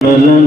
la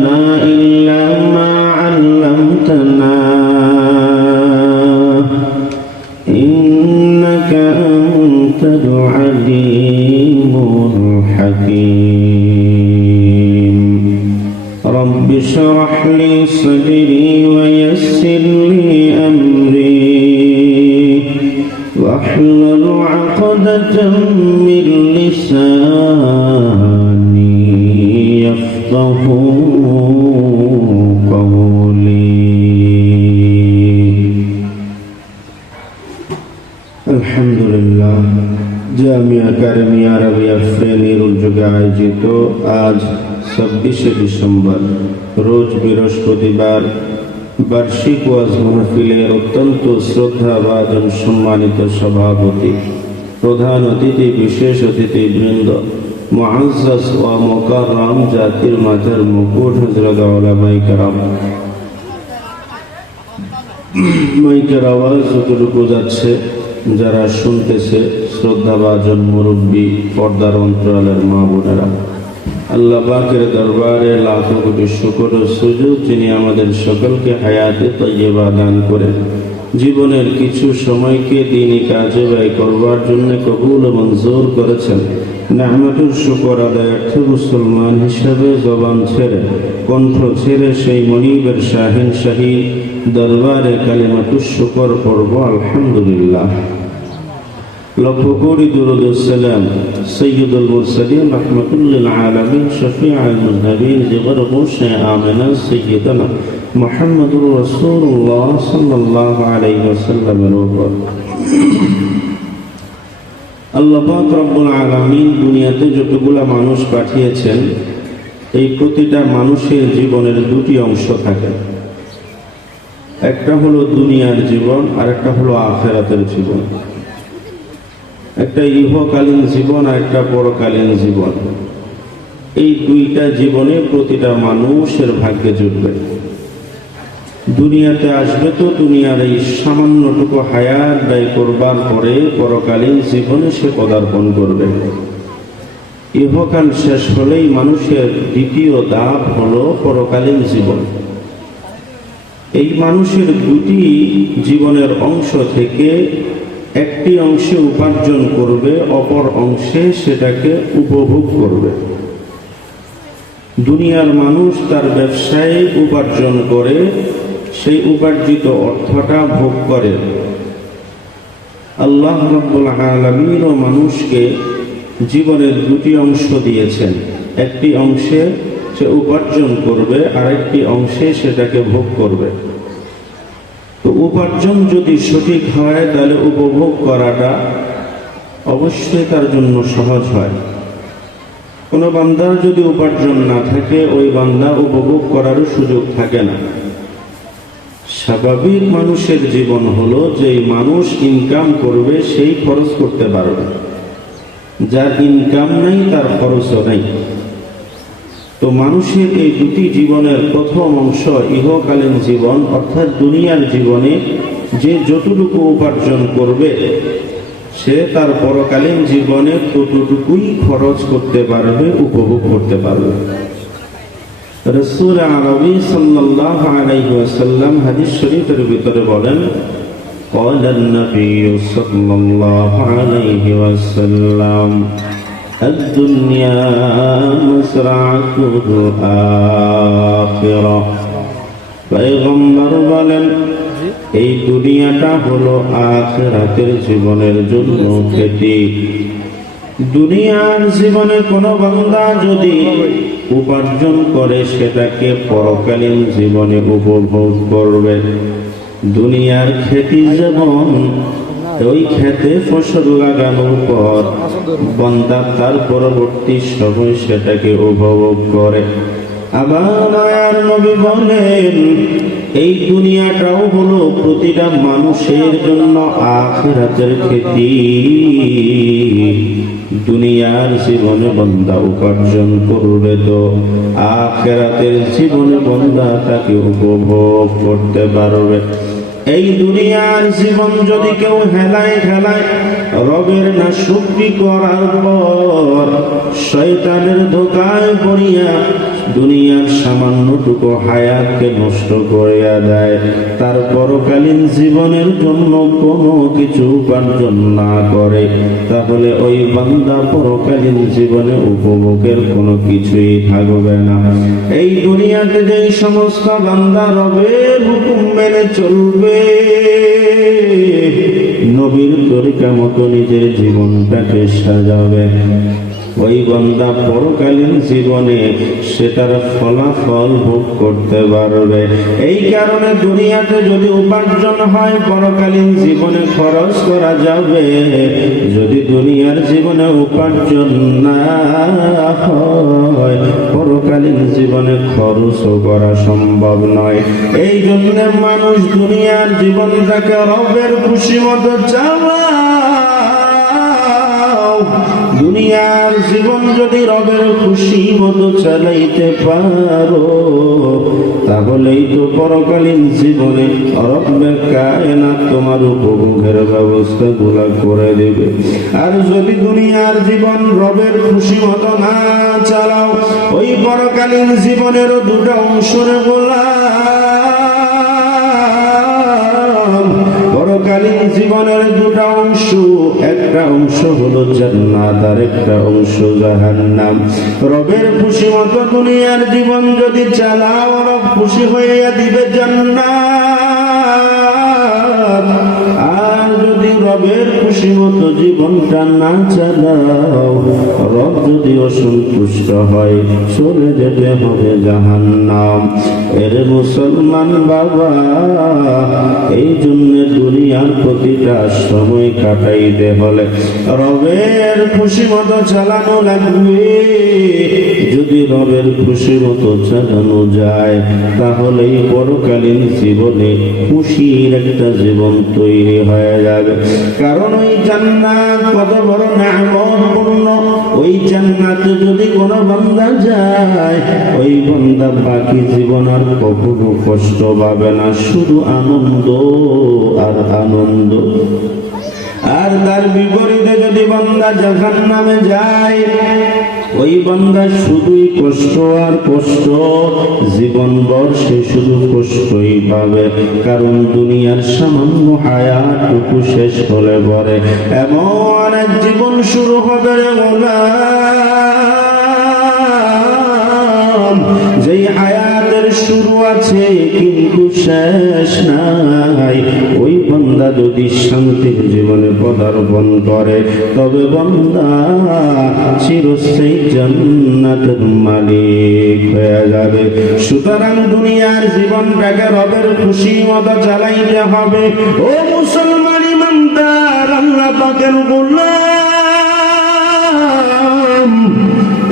ছাব্বিশে December, রোজ বৃহস্পতিবার, বার্ষিক ওয়াজ মাহফিলের অত্যন্ত শ্রদ্ধাভাজন সম্মানিত সভাপতি, প্রধান অতিথি, বিশেষ অতিথি বৃন্দ, মুআজ্জাজ ও মোকাররাম জাতির মাঝের মুকুট হজরত ওলামাই কারাম। মাইকের আওয়াজ যতটুকু যাচ্ছে, যারা শুনতেছে শ্রদ্ধাভাজন মুরব্বী পর্দার অন্তরালের মা বোনেরা। আল্লাহ পাকের দরবারে লাখো কোটি শুকর সুযোগ যিনি আমাদের সকলকে হায়াতে তৈবা দান করেন। জীবনের কিছু সময়কে দিনই কাজে ব্যয় করবার জন্য কবুল ও মঞ্জুর করেছেন। নাহমাতুর শুকর আদায়ার্থে মুসলমান হিসাবে জবান ছেড়ে, কণ্ঠ ছেড়ে সেই মনিবের শাহিন শাহী দরবারে কালিমাতুর শুকর পড়ব, আলহামদুলিল্লাহ। রসুল্লাহ দুনিয়াতে যতগুলা মানুষ পাঠিয়েছেন, এই প্রতিটা মানুষের জীবনের দুটি অংশ থাকে। একটা হলো দুনিয়ার জীবন আর একটা হলো আখেরাতের জীবন। একটা ইহকালীন জীবন আর একটা পরকালীন জীবন। এই দুইটা জীবনে প্রতিটা মানুষের ভাগ্যে জুটবে। দুনিয়াতে আসবে তো দুনিয়ার এই সামান্যটুকু হায়াত ব্যয় করবার পরে পরকালীন জীবনে সে পদার্পণ করবে। ইহকাল শেষ হলেই মানুষের দ্বিতীয় দাপ হলো পরকালীন জীবন। এই মানুষের দুটি জীবনের অংশ থেকে একটি অংশে উপার্জন করবে, অপর অংশে সেটাকে উপভোগ করবে। দুনিয়ার মানুষ তার ব্যবসায় উপার্জন করে, সেই উপার্জিত অর্থটা ভোগ করে। আল্লাহ রব্বুল আলমিন ও মানুষকে জীবনের দুটি অংশ দিয়েছেন। একটি অংশে সে উপার্জন করবে, আরেকটি অংশে সেটাকে ভোগ করবে। উপার্জন যদি সঠিক হয়, তাহলে উপভোগ করাটা অবশ্যই তার জন্য সহজ হয়। কোনো বান্দার যদি উপার্জন না থাকে, ওই বান্দা উপভোগ করারও সুযোগ থাকে না। স্বাভাবিক মানুষের জীবন হলো যে মানুষ ইনকাম করবে, সেই খরচ করতে পারবে। যার ইনকাম নেই, তার খরচও নেই। তো মানুষের এই দুটি জীবনের প্রথম অংশ ইহকালীন জীবন অর্থাৎ দুনিয়ার জীবনে যে যতটুকু উপার্জন করবে সে তার পরকালীন জীবনে ততটুকুই খরচ করতে পারবে উপভোগ করতে পারবে রসুল আরবি সাল্লাহ আলাইহি ওয়াসাল্লাম হাদিস শরীফের ভিতরে বলেন قال النبي صلى الله عليه وسلم الدنيا مزرعة الآخرة পয়গম্বর বলেন এই দুনিয়াটা হলো আখেরাতের জীবনের জন্য খেতি দুনিয়ার জীবনে কোনো বান্দা যদি উপার্জন করে সেটাকে পরকালীন জীবনে উপভোগ করবে দুনিয়ার খেতি যেমন ওই খেতে ফসল লাগানোর পর বন্দা তার পরবর্তী সময় সেটাকে উপভোগ করে। আবার নবী বলেন, এই দুনিয়াটাও হলো প্রতিটা মানুষের জন্য আখেরাতের খেতি দুনিয়ার জীবনে বন্দা উপার্জন করবে তো, আখেরাতের জীবনে বন্দা তাকে উপভোগ করতে পারবে। এই দুনিয়ার জীবন যদি কেউ হেলায় খেলায় রবের না শুক্রি করার পর শয়তানের ধোকায় পড়িয়া দুনিয়ার সামান্যটুকু হায়াতকে নষ্ট করিয়া দেয়। তার পরকালীন জীবনের জন্য কোনো কিছু উপার্জন না করে। তাহলে ওই বান্দা পরকালীন জীবনে উপভোগের কোনো কিছুই থাকবে না। এই দুনিয়াতে যেই সমস্ত বান্দা রবের হুকুম মেনে চলবে, নবীর তরিকা মতো নিজের জীবনটাকে সাজাবে। ওই বান্দা পরকালীন জীবনে সেটার ফলাফল ভোগ করতে পারবে। এই কারণে দুনিয়াতে যদি উপার্জন হয়, পরকালীন জীবনে খরচ করা যাবে। যদি দুনিয়ার জীবনে উপার্জন না হয়, পরকালীন জীবনে খরচও করা সম্ভব নয়। এই জন্য মানুষ দুনিয়ার জীবনটাকে রবের খুশি মতো চালাও দুনিয়ার জীবন যদি রবের খুশি মতো চালাইতে পারো, তাহলেই তো পরকালীন জীবনে রব্বে কায়না তোমার উপভোগের ব্যবস্থা গুলা করে দেবে। আর যদি দুনিয়ার জীবন রবের খুশি মতো না চালাও, ওই পরকালীন জীবনেরও দুটো অংশরে বলা পরকালীন জীবনের দুটা একটা অংশ হলো জান্নাত আর একটা অংশ জাহান্নাম। রবের খুশি মতো দুনিয়ার জীবন যদি চালাও, রব খুশি হইয়া দিবে জান্নাত। আর যদি রবের খুশি মতো জীবনটা না চালাও, রব যদি অসন্তুষ্ট হয়, চলে যেতে হবে জাহান্নাম। এর মুসলমান বাবা, এই জন্য দুনিয়ার প্রতিটা সময় কাটাইতে হলে রবের খুশি মতো চালানো লাগবে, যদি রবের খুশি মতো চালানো যায়, তাহলেই পরকালীন জীবনে খুশির একটা জীবন তৈরি হয়ে যাবে। কারণ ওই জান্নাত কত বড় নামপূর্ণ ওই জান্নাতে যদি কোনো বান্দা যায়, ওই বান্দা বাকি জীবন আর কখনো কষ্ট পাবে না, শুধু আনন্দ আর আনন্দ। আর তার বিপরীতে যদি বান্দা জাহান নামে যায়, ওই বান্দা শুধুই কষ্ট আর কষ্ট জীবন সে শুধু কষ্টই পাবে। কারণ দুনিয়ার সামান্য হায়াটুকু শেষ হলে পরে এমন জীবন শুরু হবে রে আছে, কিন্তু শেষ নাই। ওই বন্দা যদি শান্তির জীবনে পদার্পণ করে, তবে বন্দা চিরস্থায়ী জান্নাতের মালিক হয়ে যাবে। সুতরাং দুনিয়ার জীবনটাকে রবের খুশি মতো চালাইতে হবে। ও মুসলমান ইমানদার, আল্লাহ পাকের গোলাম।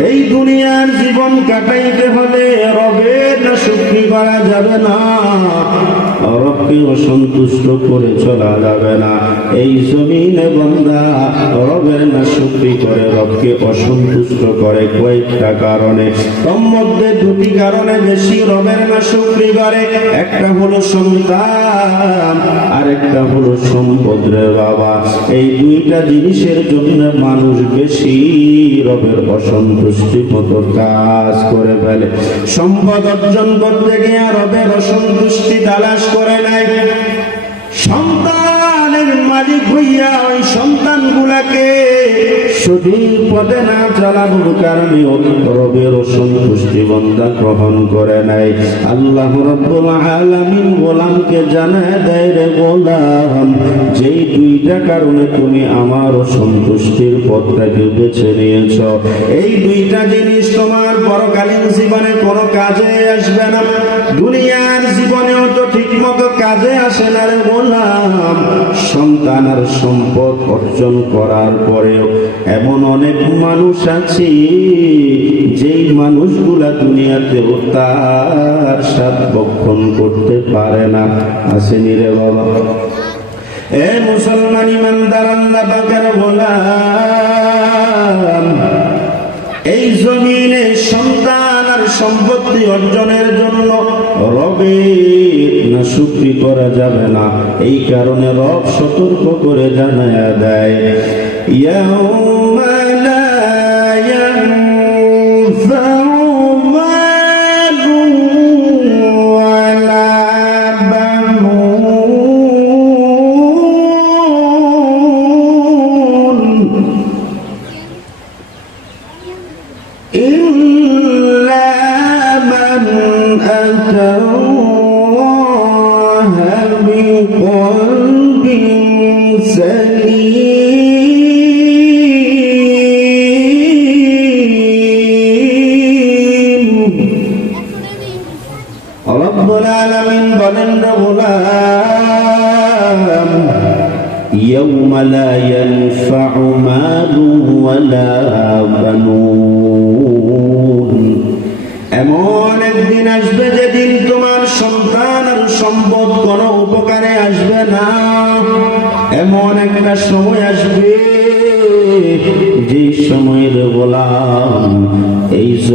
এই দুনিয়ার জীবন কাটাইতে হলে রবের না শুক্রি করা যাবে না। রবকে অসন্তুষ্ট করে চলা যাবে না। এই জমিনে বন্দা রবের না করে, রবকে অসন্তুষ্ট করে কয়েকটা কারণে। তোর মধ্যে দুটি কারণে বেশি রবের না শুক্রি করে একটা হলো সন্তান আর একটা হলো সম্পদ রে বাবা। এই দুইটা জিনিসের জন্য মানুষ বেশি রবের অসন্তুষ্টি মতো কাজ করে ফেলে। সম্পদ অর্জন করতে গিয়ে রবের অসন্তুষ্টি তালাশ করে নাই। সন্তানের মালিক হইয়া ওই সন্তান গুলাকে সঠিক পদে না চালানোর কারণে রবের অসন্তুষ্টি বন্ধা গ্রহণ করে নেয়। আল্লাহ রব্বুল আলামিন গোলামকে জানায় দেয় রে দুইটা কারণে তুমি আমার অসন্তুষ্টির পথটাকে বেছে নিয়েছ। এই দুইটা জিনিস তোমার পরকালীন জীবনে কোনো কাজে আসবে না। দুনিয়ার জীবনেও তো ঠিকমতো কাজে আসে না রে গোলাম। সন্তান আর সম্পদ অর্জন করার পরেও এমন অনেক মানুষ আছে, যেই মানুষগুলা দুনিয়াতেও তার সাথ বক্ষণ করতে পারে না। আসেনি রে বাবা। এ মুসলমান ইমানদার, আল্লাহ পাকের এই জমিনে সন্তান আর সম্পত্তি অর্জনের জন্য রবে না শুক্রি করা যাবে না। এই কারণে রব সতর্ক করে জানায় দেয়। ইয়াউমা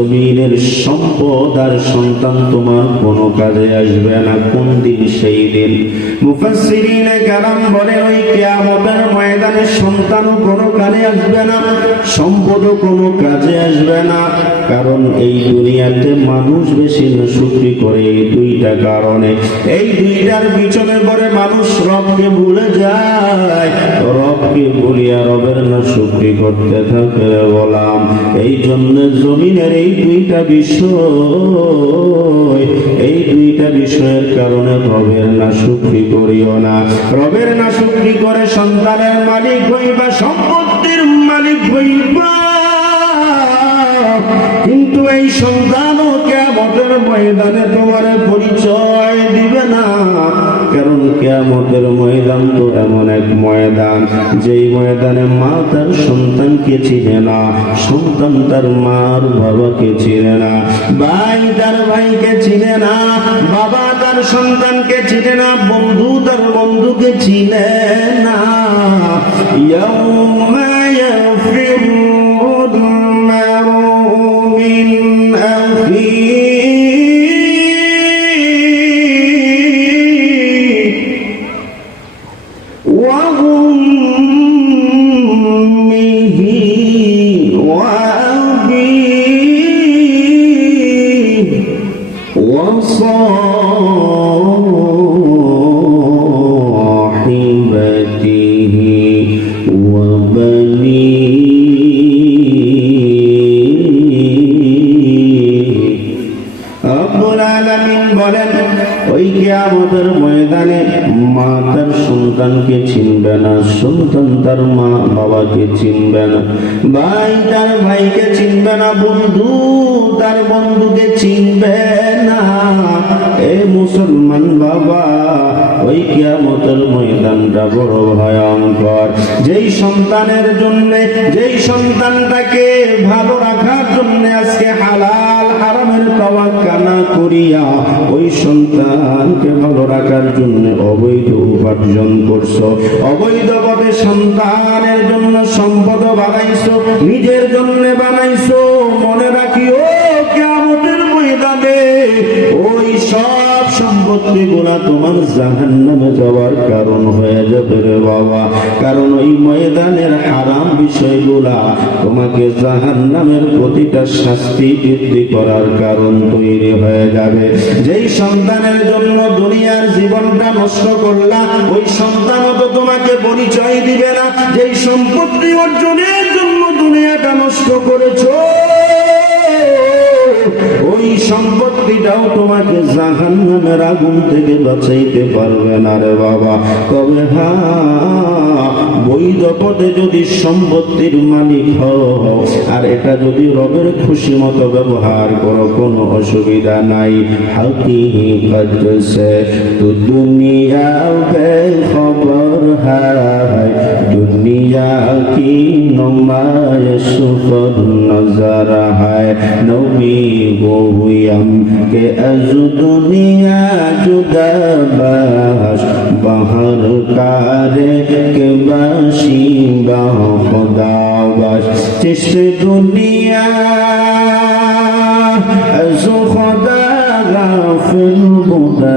জমিনের সম্পদ আর সন্তান তোমার কোনো কাজে আসবে না। কোন দিন সেই দিন? বলে ওই কোনো কাজে আসবে না, সম্পদও কোনো কাজে আসবে না। কারণ এই দুনিয়াতে মানুষ বেশি শুক্রি করে এই দুইটা কারণে। এই দুইটার পিছনে পরে মানুষ রবকে ভুলে যায়। রবকে ভুলিয়া রবের না শুক্রি করতে থাকে বলাম, এই জন্য জমিনের এই দুইটা বিষয়, এই দুইটা বিষয়ের কারণে রবের না শুক্রি করিও না। রবের না শুক্রি করে সন্তানের মালিক হইবা, সম্পত্তির মালিক হইবা। কিন্তু এই সন্তান সন্তানও কেমতের ময়দানে তোমার পরিচয় দিবে না। কারণ কেয়ামতের ময়দান তো এমন এক ময়দান, যেই ময়দানে মা তার সন্তানকে চিনে না, সন্তান তার মার বাবাকে চিনে না, ভাই তার ভাইকে চিনে না, বাবা তার সন্তানকে চিনে না, বন্ধু তার বন্ধুকে চিনে না। ইয়াউমা ইয়াফিরু وأبيه وصاحبته বাবাকে চিনবে না ভাই, তার ভাইকে চিনবে না, বন্ধু, তার বন্ধুকে চিনবে না। এ মুসলমান বাবা, ওই কিয়ামতের ময়দানটা বড় ভয়ঙ্কর। যেই সন্তানের জন্য, যেই সন্তানটাকে সন্তানকে ভালো রাখার জন্য অবৈধ উপার্জন করছ। অবৈধ ভাবে সন্তানের জন্য সম্পদ বানাইছো, নিজের জন্য বানাইছো। মনে রাখিও কেমন ময়দানে ওই সব সম্পত্তি গুলা তোমার জাহান নামে যাওয়ার কারণ হয়ে যাবে রে বাবা। কারণ ওই ময়দানের হারাম বিষয়গুলা তোমাকে জাহান নামের প্রতিটা শাস্তি বৃদ্ধি করার কারণ তৈরি হয়ে যাবে। যেই সন্তানের জন্য দুনিয়ার জীবনটা নষ্ট করলা, ওই সন্তানও তো তোমাকে পরিচয় দিবে না। যেই সম্পত্তি অর্জনের জন্য দুনিয়াটা নষ্ট করেছ ওই সম্পত্তিটাও তোমাকে জাহান নামের আগুন থেকে বাঁচাইতে পারবে না রে বাবা। তবে হ্যাঁ বৈধ পদে যদি সম্পত্তির মালিক হও, আর এটা যদি রবের খুশি মতো ব্যবহার করো, কোনো অসুবিধা নাই। হাকিকত সে, তো দুনিয়া খবর হায় दुनिया की नुमाइश पर नजर है नबी गोयम के अज दुनिया जुदा बहश बहर कारे के बशी बह खुदा बश चिश दुनिया अज खुदा गाफिल बुदा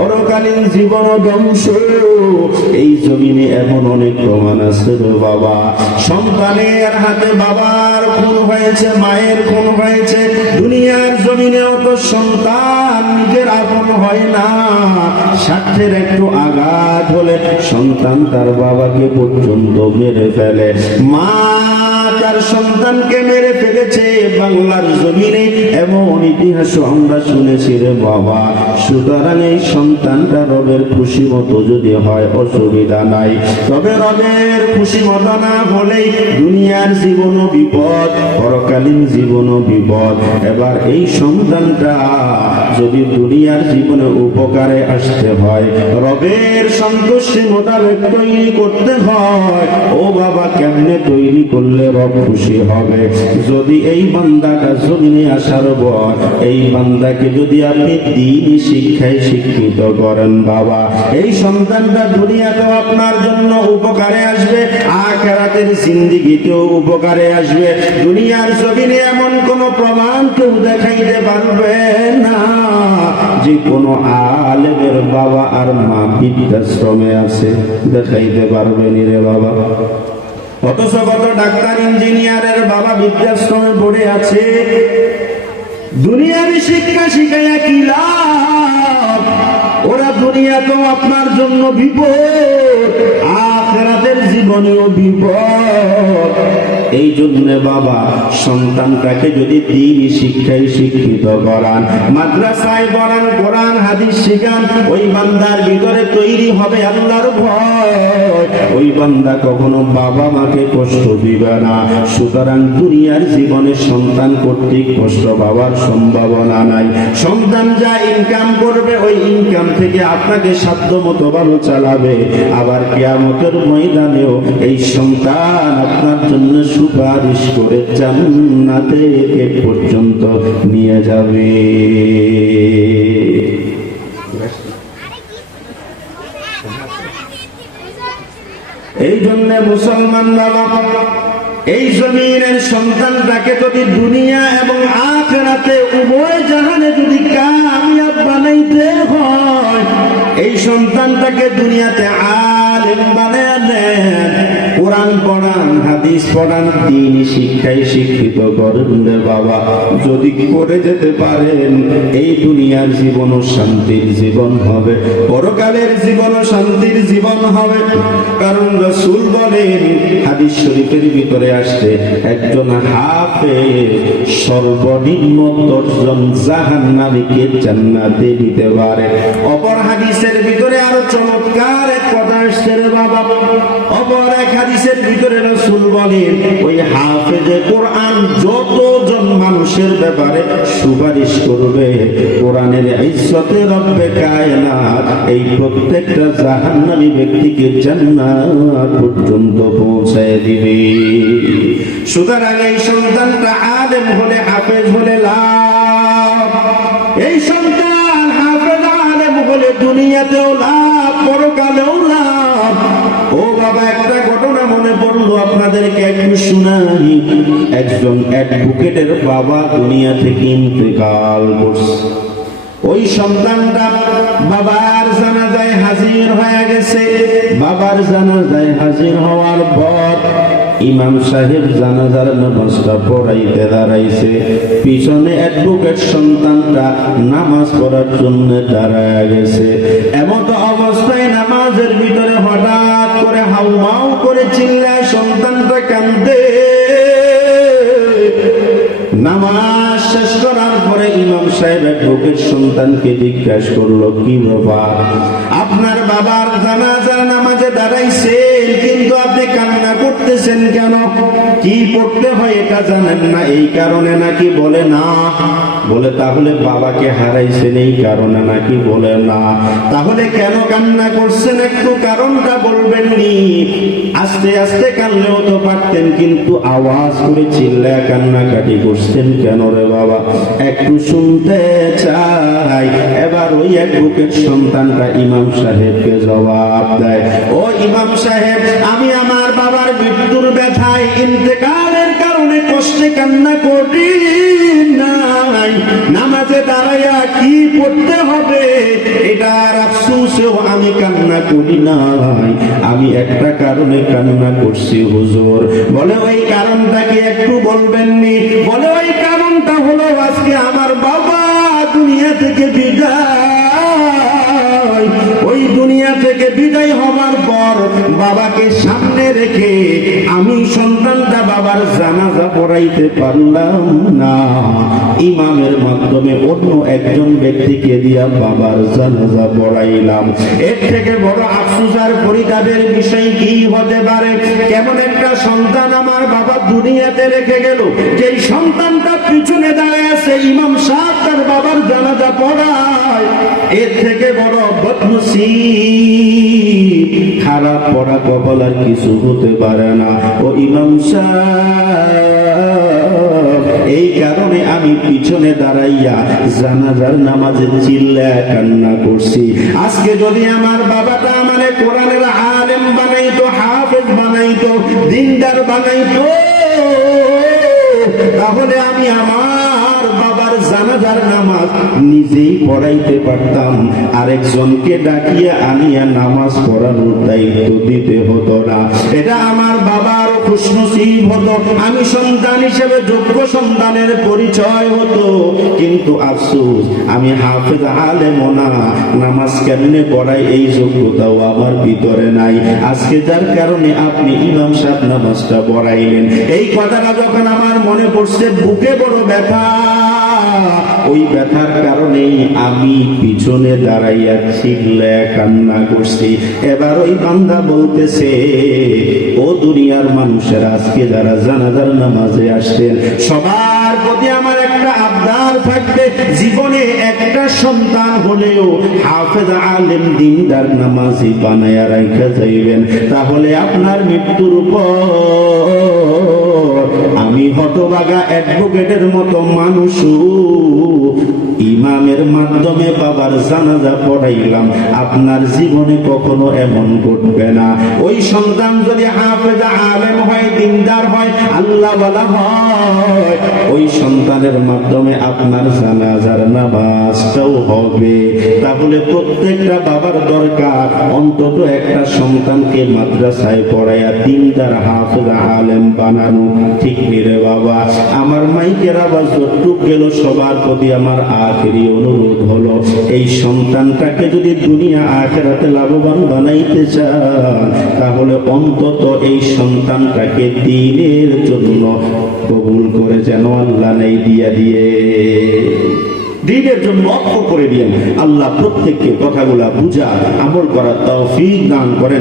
বড় পরকালীন জীবন ধ্বংস। এই জমিনে এমন অনেক প্রমাণ আছে বাবা। সন্তানের হাতে বাবার খুন হয়েছে, মায়ের খুন হয়েছে। দুনিয়ার জমিনেও তো সন্তান নিজের আপন হয় না। স্বার্থের একটু আঘাত হলে সন্তান তার বাবাকে পর্যন্ত মেরে ফেলে। মা তার সন্তানকে মেরে ফেলেছে। বাংলার জমিনে এমন ইতিহাস আমরা শুনেছি রে বাবা। সুতরাং এই সন্তানটা রবের খুশি মতো যদি হয় অসুবিধা নাই। তবে রবের খুশি মতো না হলেই দুনিয়ার জীবন বিপদ, পরকালীন জীবন বিপদ। এবার এই সন্তানটা যদি দুনিয়ার জীবনে উপকারে আসতে হয়, রবের সন্তুষ্টি মোতাবেক তৈরি করতে হয়, ও বাবা কেমনে তৈরি করলে রব খুশি হবে? যদি এই বান্দাটা জমিনে আসার পর, এই বান্দাকে যদি আপনি দিন শিক্ষায় শিক্ষিত করেন বাবা। এই সন্তানটা দুনিয়াতেও আপনার জন্য উপকারে আসবে, আখেরাতের জিন্দিগিতেও উপকারে আসবে। দুনিয়ার জমিনে এমন কোন প্রমাণ কেউ দেখাইতে পারবে না। যে কোনো আলেমের বাবা আর মা বৃদ্ধাশ্রমে আছে, দেখাইতে পারবেন রে বাবা। অথচ কত ডাক্তার, ইঞ্জিনিয়ারের বাবা বৃদ্ধাশ্রমে পড়ে আছে। দুনিয়াবি শিক্ষা শিখাইয়া কি লাভ? দুনিয়া তো আপনার জন্য বিপদ আখেরাতের জীবনেও বিপদ। এই জন্য বাবা, সন্তানটাকে যদি দিন শিক্ষায় শিক্ষিত করান, মাদ্রাসায় পড়ান, কোরআন, হাদিস শিখান, ওই বান্দার ভিতরে তৈরি হবে আল্লাহর ভয়। ওই বান্দা কখনো বাবা মাকে কষ্ট দিবে না। সুতরাং দুনিয়ার জীবনে সন্তান কর্তৃক কষ্ট পাওয়ার সম্ভাবনা নাই। সন্তান যা ইনকাম করবে, ওই ইনকাম থেকে আপনাকে সাধ্য মতো ভালো চালাবে। আবার কেয়ামতের ময়দানেও এই সন্তান আপনার জন্য সুপারিশ করে জান্নাতে পর্যন্ত নিয়ে যাবে। এই জন্য মুসলমান বাবা, এই জমিনের সন্তানটাকে যদি দুনিয়া এবং আখেরাতে উভয় জাহানে যদি কামিয়াব বানাইতে হয়, এই সন্তানটাকে দুনিয়াতে আলেম কোরআন পড়ান, হাদিস পড়ান শিক্ষায় শিক্ষিত করেন বাবা। যদি করে যেতে পারেন, এই দুনিয়ার জীবন শান্তির জীবন হবে। পরকালের জীবন শান্তির জীবন হবে। কারণ রসুল বলেন, হাদিস শরীফের ভিতরে আসছে, একজন হাফে সর্বনিম্ন দশজন জাহান নামীকে জান্নাতে দিতে পারে। অপর হাদিসের ভিতরে আরও চমৎকার এক কথা আসছে হাদিসের এই প্রত্যেকটা জাহান্নামী ব্যক্তিকে জান্নাত পর্যন্ত পৌঁছায় দিবে। সুতরাং এই সন্তানটা আলেম হলে, হাফেজ হলে লাভ। এই সন্তান হাফেজ আলেম হলে দুনিয়াতেও লাভ ও বাবা একটা ঘটনা মনে পড়ল, আপনাদেরকে একটু একজন অ্যাডভোকেটের বাবা দুনিয়া থেকে ইন্তেকাল করছে। ওই সন্তানটা বাবার জানাজায় হাজির হয়ে গেছে। বাবার জানাজায় হাজির হওয়ার পর ইমাম সাহেব জানাজার নামাজটা পড়াইতে দাঁড়াইছে। পিছনে অ্যাডভোকেট সন্তানটা নামাজ পড়ার জন্য দাঁড়ায় গেছে। এমন অবস্থায় নামাজের ভিতরে হঠাৎ করে মাও করে চিল্লায় সন্তানটা কান্দে। নামাজ শেষ করার পরে ইমাম সাহেব অ্যাডভোকেট সন্তানকে জিজ্ঞাসা করল, কি ব্যাপার আপনার বাবার জানাজার নামাজে দাঁড়াইছেন, কিন্তু আপনি কান্না করতেছেন কেন? কি পড়তে হয় এটা জানেন না, এই কারণে নাকি বলে না। বলে তাহলে বাবাকে হারাইছেন, এই কারণে নাকি বলে না। তাহলে কেন কান্না করছেন? একটু কারণটা বলবেন নি। আস্তে আস্তে কানলেও তো পারতেন, কিন্তু আওয়াজ করে চিল্লায় কান্নাকাটি করছেন কেন রে বাবা? একটু শুনতে চাই। এবার ওই এক বুকের সন্তানটা ইমাম সাহেবকে জবাব দেয়। ও ইমাম সাহেব, আমি আমার ব্যথায় ইন্তেকালের কারণে কষ্টে কান্না করি নাই। নামাজে দাঁড়াইয়া কি পড়তে হবে, এটার আফসুসেও আমি কান্না করি নাই। আমি একটা কারণে কান্না করছি, হুজুর। বলে ওই কারণটাকে একটু বলবেননি? বাবাকে সামনে রেখে আমি সন্তানটা বাবার জানাজা পড়াইতে পারলাম না। ইমামের মাধ্যমে অন্য একজন ব্যক্তিকে দিয়া বাবার জানাজা পড়াইলাম। এর থেকে বড় আফসুস আর পরিতাপের বিষয় কি হতে পারে? কেমন একটা সন্তান আমার বাবা দুনিয়াতে রেখে গেল। যেই সন্তানটা পিছনে দাঁড়ায় আছে, ইমাম সাহেব তার বাবার জানাজা পড়ায়। এর থেকে বড় বদনসি খারাপ পড়া কপাল আর কিছু হতে পারে না। ও ইমাম এই কারণে আমি পিছনে দাঁড়াইয়া জানাজার নামাজে চিল্লা কান্না করছি। আজকে যদি আমার বাবাটা আমারে কোরআনের আলেম বানাইতো দিনদার বানাইব তাহলে আমি আমার বাবার জানাজার নামাজ নিজেই পড়াইতে পারতাম। আরেকজনকে ডাকিয়ে আনিয়া নামাজ পড়ানোর দায়িত্ব দিতে হতো না। এটা আমার বাবার খুশনসিব হতো। আমি সন্তান হিসেবে যোগ্য সন্তানের পরিচয় হতো। কিন্তু আমি হাফেজ আলেমও না। নামাজ কেমনে পড়াই এই যোগ্যতাও আমার ভিতরে নাই। আজকে যার কারণে আপনি ইমাম সাহেব নামাজটা পড়াইলেন। এই কথাটা যখন আমার মনে পড়ছে, বুকে বড় ব্যথা। ওই ব্যথার কারণেই আমি পিছনে দাঁড়াইয়া ছিগলে কান্না করছি। এবার ওই বান্দা বলতেছে, ও দুনিয়ার মানুষের, আজকে যারা জানাজার নামাজে আসছেন সবার প্রতি আমার একটা আবদার থাকবে। জীবনে একটা সন্তান হলেও হাফেজ আলেম দিনদার নামাজি বানায়া রাখা যাইবেন। তাহলে আপনার মৃত্যুর পর আমি হতবাগা অ্যাডভোকেটের মতো মানুষ। ইমামের মাধ্যমে বাবার জানাজা পড়াইলাম। আপনার জীবনে কখনো এমন ঘটবে না। ওই সন্তান যদি হাফেজা আলেম হয়, দিনদার হয় আল্লাহ বলা হয়, ওই সন্তানের মাধ্যমে আপনার জানাজার নামাজটাও হবে। তাহলে প্রত্যেকটা বাবার দরকার। অন্তত একটা সন্তানকে মাদ্রাসায় পড়াইয়া দিনদার হাফেজা আলেম বানানো। ঠিক রে বাবা। আমার মাইকের আওয়াজ যতটুক গেল, সবার প্রতি আমার আখেরি অনুরোধ হলো, এই সন্তানটাকে যদি দুনিয়া আখেরাতে লাভবান বানাইতে চান, তাহলে অন্তত এই সন্তানটাকে দিনের জন্য কবুল করে যেন আল্লাহ নেই দিয়া দিয়ে। দিনের জন্য অক্ষ করে দিয়েন আল্লাহ প্রত্যেককে কথাগুলা বুঝা, আমল করার তৌফিক দান করেন।